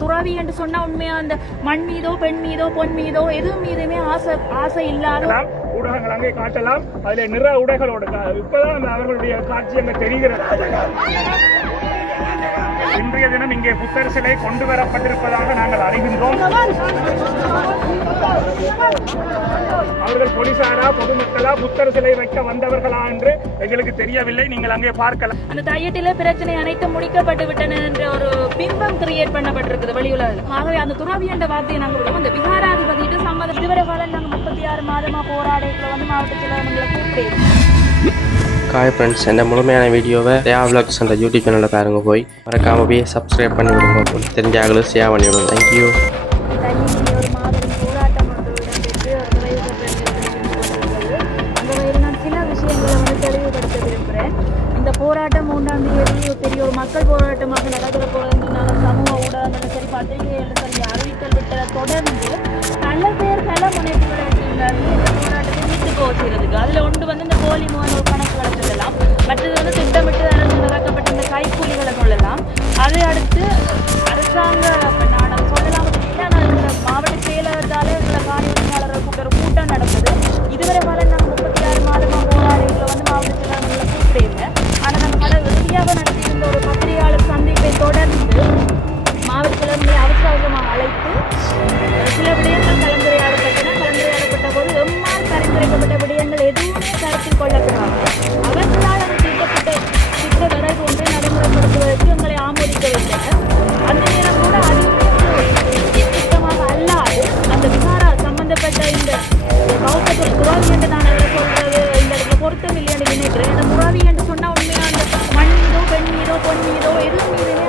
துறவி என்று சொன்னா உண்மையா அந்த மண் மீதோ பெண் மீதோ பொன் மீதோ எது மீதுமே ஆசை இல்லாத ஊடகங்கள் அங்கே காட்டலாம். அதுல நிற உடைகளோடு இப்பதான் அவர்களுடைய காட்சி அங்க தெரிகிறது. இன்றைய தினம் இங்கே புத்தர் சிலை கொண்டு வரப்பட்டிருப்பதாக நாங்கள் அறிகின்றோம். அவர்கள் போலீசாரா பொதுமக்களா புத்தர் சிலை வைக்க வந்தவர்களா என்று எங்களுக்கு தெரியவில்லை. நீங்கள் அங்கே பார்க்கலாம். அந்த தையட்டில பிரச்சனை அனைத்தும் முடிக்கப்பட்டு விட்டன என்ற ஒரு பிம்பம் கிரியேட் பண்ணப்பட்டிருக்குது வெளியுலகில். ஆகவே அந்த துறவி என்ற வார்த்தையை நாங்கள் விடுவோம். இந்த விகாராதிபதிட்டு சம்மதம் இதுவரை காலம் நாங்கள் 36 மாதமா போராடிகளை வந்து மாவட்ட செயலகங்களை கூப்பிட்டு ஹாய் ஃப்ரெண்ட்ஸ், இந்த முழுமையான வீடியோவை தேயா விளாக்ஸ் என்ற யூடியூப் சேனலில் பாருங்க. போய் மறக்காம போய் சப்ஸ்கிரைப் பண்ணி விடுங்க. தெரிஞ்ச ஆகலும் ஷேர் பண்ணி விடுங்க. தேங்க்யூ. ஒரு மாபெரும் போராட்டம் ஒன்று இடம்பெற்று அந்த வகையில் நான் சில விஷயங்களை வந்து தெளிவுபடுத்த விரும்புகிறேன். இந்த போராட்டம் 3ஆம் தேதி பெரிய ஒரு மக்கள் போராட்டமாக நடக்கிற போகிறதுனால சமூக ஊடகங்களும் சரி பத்திரிகைகளும் சரி அறிவித்தல் விட்டதை தொடர்ந்து நல்ல பேர் பல முனைப்புகளை எடுத்துள்ளார்கள் இந்த போராட்டத்தை மீட்டு போகிறதுக்கு. அதில் ஒன்று வந்து இந்த போலி முகநூல் கணக்குகளை சொல்லலாம். மற்றது வந்து திட்டமிட்டு அரசு நடக்கப்பட்ட இந்த கைக்கூலிகளை சொல்லலாம். அதை அடுத்து அரசாங்க நான் சொல்லலாம் இந்த மாவட்ட செயலகத்தால் இந்த காணி உரிமையாளர்கள் கூட்ட ஒரு கூட்டம் நடக்குது. இதுவரை காலம் நாங்கள் 36 மாதமாக போராடிகளை வந்து மாவட்ட செயலகங்களில் கூப்பிடுங்க. ஆனால் நாங்கள் பல இறுதியாக நடத்தியிருந்த ஒரு பத்திரிகையாளர் சந்திப்பை தொடர்ந்து மாவட்ட செயலகங்களை அவசரமாக அழைத்து சில விடயங்கள் கலந்துரையாடப்பட்டன. கலந்துரையாடப்பட்ட போது எம்மால் பரிந்துரைக்கப்பட்ட விடயங்கள் எதுவுமே கருத்தில் கொள்ளப்படாமல் அவர்களால் அந்த திட்ட வரைவு ஒன்றை நடைமுறைப்படுத்துவதற்கு எங்களை ஆமோதிக்கவில்லை. அந்த நேரம் கூட திட்டமாக அல்லாது அந்த விகாரா சம்பந்தப்பட்ட இந்த பௌத்த துறவி என்று நான் சொல்றது இந்த இடத்துல பொருத்தம் இல்லைன்னு நினைக்கிறேன். இந்த துறவி என்று சொன்னா உண்மையான மண் மீதோ பெண் மீதோ பொன் மீதோ எது மீதுமே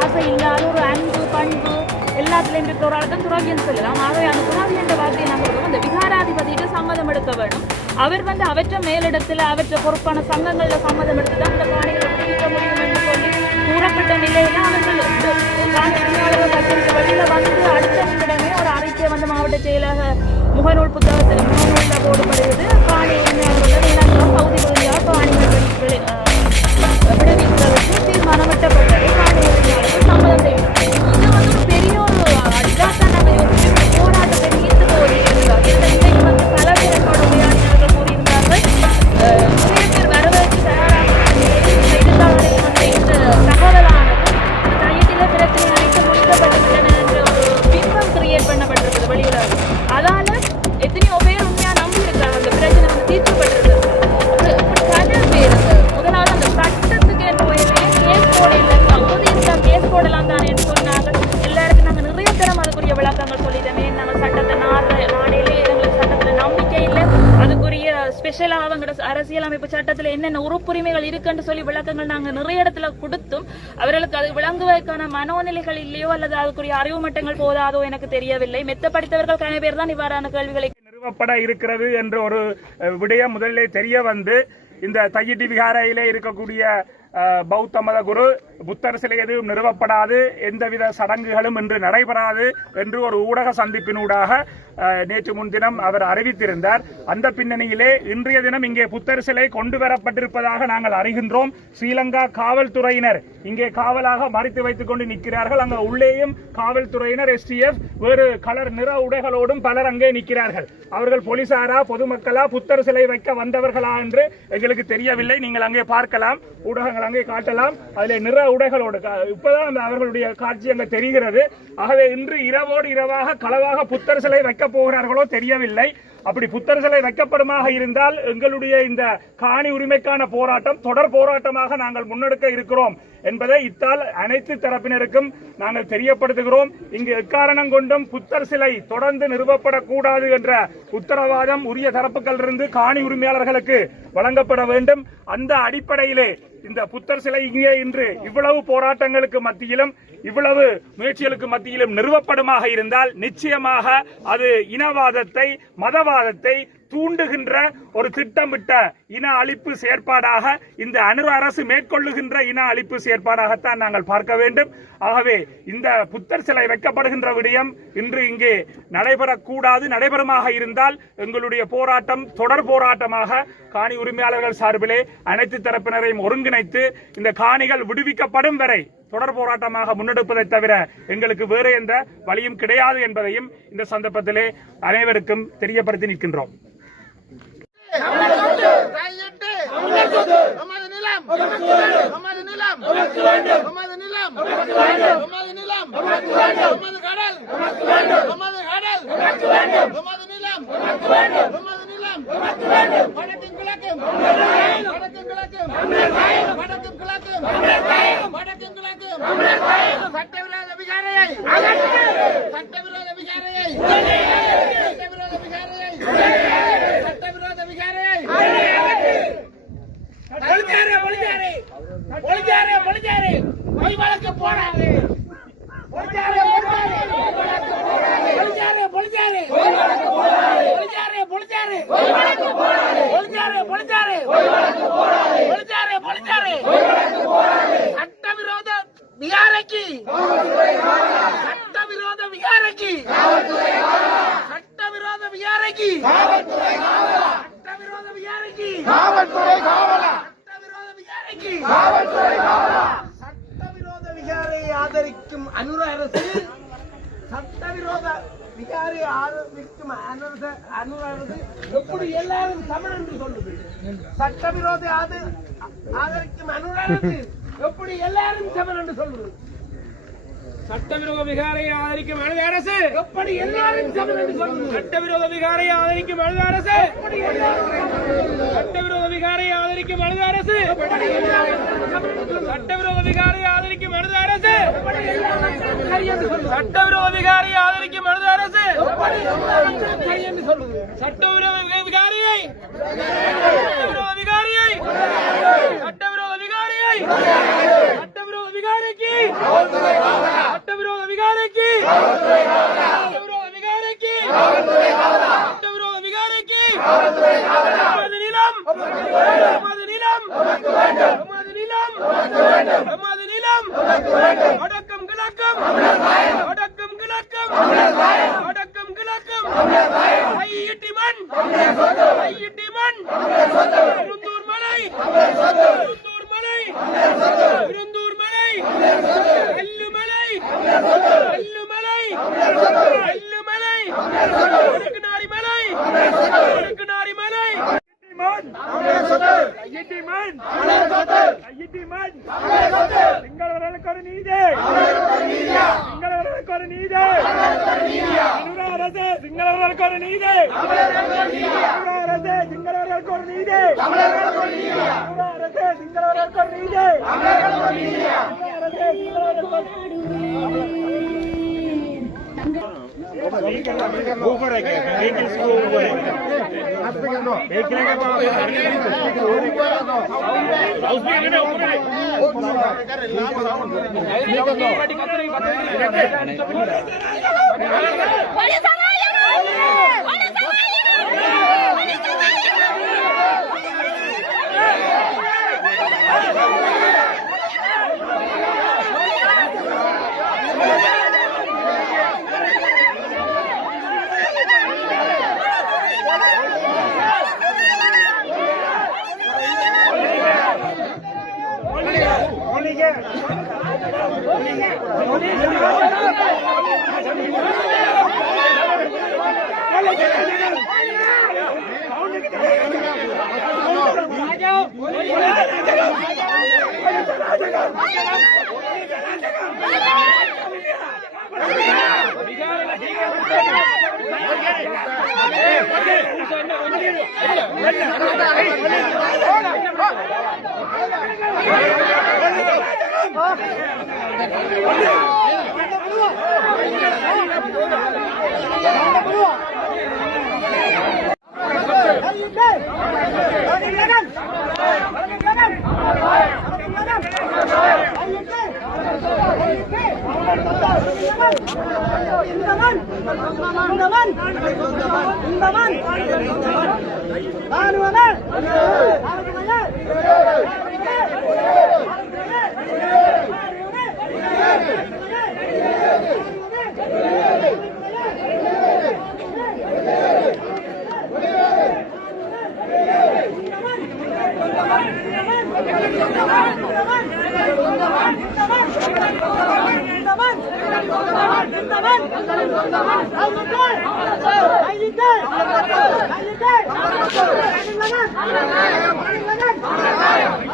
ஆசை இல்லாத ஒரு அன்பு பண்பு எல்லாத்துலேயும் இருக்கிற ஒரு ஆள் துறவின்னு சொல்லலாம். ஆகவே அந்த துறவி என்ற வார்த்தையை நாங்கள் அந்த விகாராதிபதியிட்டு சம்மதம் எடுக்க வேணும். அவர் வந்து அவற்ற மேலிடத்தில் அவற்ற பொறுப்பான சங்கங்களில் சம்மதம் எடுத்து தான் அந்த காணிகளை விடுவிக்க முடியும் என்று சொல்லி கூறப்பட்ட நிலையில அவர்கள் காணி உரிமையாளர்கள் கட்சிக்கு வெளியில் வந்து அடுத்த நிமிடமே ஒரு அறிக்கை வந்து மாவட்ட செயலக முகநூல் புத்தகத்தில் முகநூலில் போடப்படுகிறது. காணி உரிமையாளர்கள் இலங்கம் பகுதி பகுதியாக காணிகள் விடுவிக்கிறதுக்கு தீர்மானமிட்டப்பட்டது. காணி உரிமையாளர்கள் சம்மதம் தெரிவித்தார். இது வந்து ஒரு பெரிய ஒரு இதாத்தான் நாங்கள் போராட்டத்தை நீர்த்து போயிருந்தார். இந்த நிலைக்கு வந்து பல பேர் என்னோட உரையாடினர்கள் கூறியிருந்தார்கள். நிறைய பேர் வரவேற்று தயாராக செய்தித்தாளர்கள் வந்து இந்த தகவலானது இந்த தையத்தில பிரச்சனை அனைத்து முடிக்கப்பட்டுவிட்டன என்ற ஒரு பிம்பம் கிரியேட் பண்ணப்பட்டிருக்குது வெளியுலகில். அதால எத்தனையோ பேர் உண்மையா நம்பி இருக்காங்க அந்த பிரச்சனை வந்து தீர்க்கப்பட்டிருக்கு. பல பேர் முதலாவது அந்த சட்டத்துக்கு என் போயிலேயே கேஸ் போடல அப்போது இருக்க கேஸ் போடலாம் தானே என்று சொன்னாங்க. எல்லாருக்கும் நாங்கள் நிறைய தரம் அதுக்குரிய விளக்கங்கள் சொல்லிட்டோமே. நாங்கள் சட்டத்தை நாடையிலே எங்களுக்கு சட்டத்தில் நம்பிக்கை இல்லை. அதுக்குரிய ஸ்பெஷலாக அவங்களோட அரசியலமைப்பு சட்டத்தில் என்னென்ன உறுப்புரிமைகள் இருக்குன்னு சொல்லி விளக்கங்கள் நாங்கள் நிறைய இடத்துல கொடுத்தும் அவர்களுக்கு அது விளங்குவதற்கான மனோநிலைகள் இல்லையோ அல்லது அதுக்குரிய அறிவு மட்டங்கள் போதாதோ எனக்கு தெரியவில்லை. மெத்த படித்தவர்கள் கன பேர் தான் இவ்வாறான கேள்விகளை நிறுவப்பட இருக்கிறது என்ற ஒரு விடயம் முதலிலே தெரிய வந்து இந்த தையிட்டி விகாரையிலே இருக்கக்கூடிய பௌத்த மத குரு புத்தர் சிலை எதுவும் நிறுவப்படாது, எந்தவித சடங்குகளும் இன்று நடைபெறாது என்று ஒரு ஊடக சந்திப்பினூடாக நேற்று முன்தினம் அவர் அறிவித்திருந்தார். அந்த பின்னணியிலே இன்றைய தினம் இங்கே புத்தர் சிலை கொண்டு வரப்பட்டிருப்பதாக நாங்கள் அறிகின்றோம். ஸ்ரீலங்கா காவல்துறையினர் இங்கே காவலாக மறைத்து வைத்துக் கொண்டு நிற்கிறார்கள். அங்கே உள்ளேயும் காவல்துறையினர் STF வேறு கலர் நிற உடைகளோடும் பலர் அங்கே நிற்கிறார்கள். அவர்கள் போலீசாரா பொதுமக்களா புத்தர் சிலை வைக்க வந்தவர்களா என்று எங்களுக்கு தெரியவில்லை. நீங்கள் அங்கே பார்க்கலாம், ஊடகங்கள் அங்கே காட்டலாம். அதில் நிற உடைகளோடு இப்பதான் அவர்களுடைய காட்சி அங்கே தெரிகிறது. ஆகவே இன்று இரவோடு இரவாக களவாக புத்தர் சிலை வைக்க போகிறார்களோ தெரியவில்லை. அப்படி புத்தர் சிலை வைக்கப்படுமாக இருந்தால் எங்களுடைய இந்த காணி உரிமைக்கான போராட்டம் தொடர் போராட்டமாக நாங்கள் முன்னெடுக்க இருக்கிறோம் என்பதை இத்தால் அனைத்து தரப்பினருக்கும் நாங்கள் தெரியப்படுத்துகிறோம். இங்கு எக்காரணம் கொண்டும் புத்தர் சிலை தொடர்ந்து நிறுவப்படக்கூடாது என்ற உத்தரவாதம் உரிய தரப்புகளிலிருந்து காணி உரிமையாளர்களுக்கு வழங்கப்பட வேண்டும். அந்த அடிப்படையிலே இந்த புத்தர் சிலை இங்கே இன்று இவ்வளவு போராட்டங்களுக்கு மத்தியிலும் இவ்வளவு முயற்சிகளுக்கு மத்தியிலும் நிறுவப்படுமாக இருந்தால் நிச்சயமாக அது இனவாதத்தை மதவாதத்தை தூண்டுகின்ற ஒரு திட்டமிட்ட இன அழிப்பு செயற்பாடாக இந்த அனுர அரசு மேற்கொள்ளுகின்ற இன அழிப்பு செயற்பாடாகத்தான் நாங்கள் பார்க்க வேண்டும். ஆகவே இந்த புத்தர் சிலை வைக்கப்படுகின்ற விடயம் இன்று இங்கே நடைபெறக்கூடாது. நடைபெறுமாக இருந்தால் எங்களுடைய போராட்டம் தொடர் போராட்டமாக காணி உரிமையாளர்கள் சார்பிலே அனைத்து தரப்பினரையும் ஒருங்கிணைத்து இந்த காணிகள் விடுவிக்கப்படும் வரை தொடர் போராட்டமாக முன்னெடுப்பதை தவிர எங்களுக்கு வேறு எந்த வழியும் கிடையாது என்பதையும் இந்த சந்தர்ப்பத்திலே அனைவருக்கும் தெரியப்படுத்தி நிற்கின்றோம். சட்டவிரோத விகாரையை சட்டவிரோத விகாரையை சட்டவிரோத விகாரையை பொய் வழக்கு போடாது. சட்டவிரோத விகாரைக்கு சட்டவிரோத விகாரைக்கு சட்டவிரோத விகாரைக்கு சட்டவிரோத விகாரைக்கு சட்டவிரோத விகாரைக்கு சட்டவிரோத விகாரையை ஆதரிக்கும் அனுர அரசு சட்டவிரோத விகாரை ஆதரிக்கும் அனுர அரசு எப்படி எல்லாரும் சமன் என்று சொல்லுது. சட்டவிரோத ஆதரிக்கும் அனுர அரசு எப்படி எல்லாரும் சமன் என்று சொல்லுது. சட்டவிரோத விகாரையை ஆதரிக்கும் அனுர அரசு எப்படி எல்லாரும் சமன் என்று சொல்லுது. சட்டவிரோத விகாரையை ஆதரிக்கும் அனுர அரசு சட்டவிரோத விகாரையை ஆதரிக்கும் அனுர அரசு சட்டவிரோத விகாரையை ஆதரிக்கும் அனுர அரசு சட்டவிரோத விகாரையை ஆதரிக்கும் அனுர அரசு சட்டவிரோத விகாரியை சட்டவிரோத விகாரியை சட்டவிரோத விகாரியை சட்டவிரோத விகாரிக்கு சட்டவிரோத விகாரிக்கு சட்டவிரோத விகாரிக்கு சட்டவிரோத விகாரிக்கு நமது நிலம் நமது நிலம் நமது நிலம் நமது நிலம் வடக்கும் கிழக்கும் வடக்கும் கிழக்கும் வடக்கும் கிழக்கும் ஐயிட்டி மண் ஐயிட்டி மண் இருந்தூர் மலை இருந்தூர் மலை இருந்தூர் மலை அல்லுமலை அல்லுமலை அல்லுமலை வடக்குநாரி மலை வடக்குநாரி மலை சிங்களவர்களுக்கு ஒரு நீதி சிங்களவர்களுக்கு ஒரு நீதி அரசு சிங்களவர்களுக்கு ஒரு நீதி அரசு சிங்களவர்களுக்கு ஒரு நீதி அரசு சிங்களவர்களுக்கு ஒரு நீதி அரசு இந்த Hey!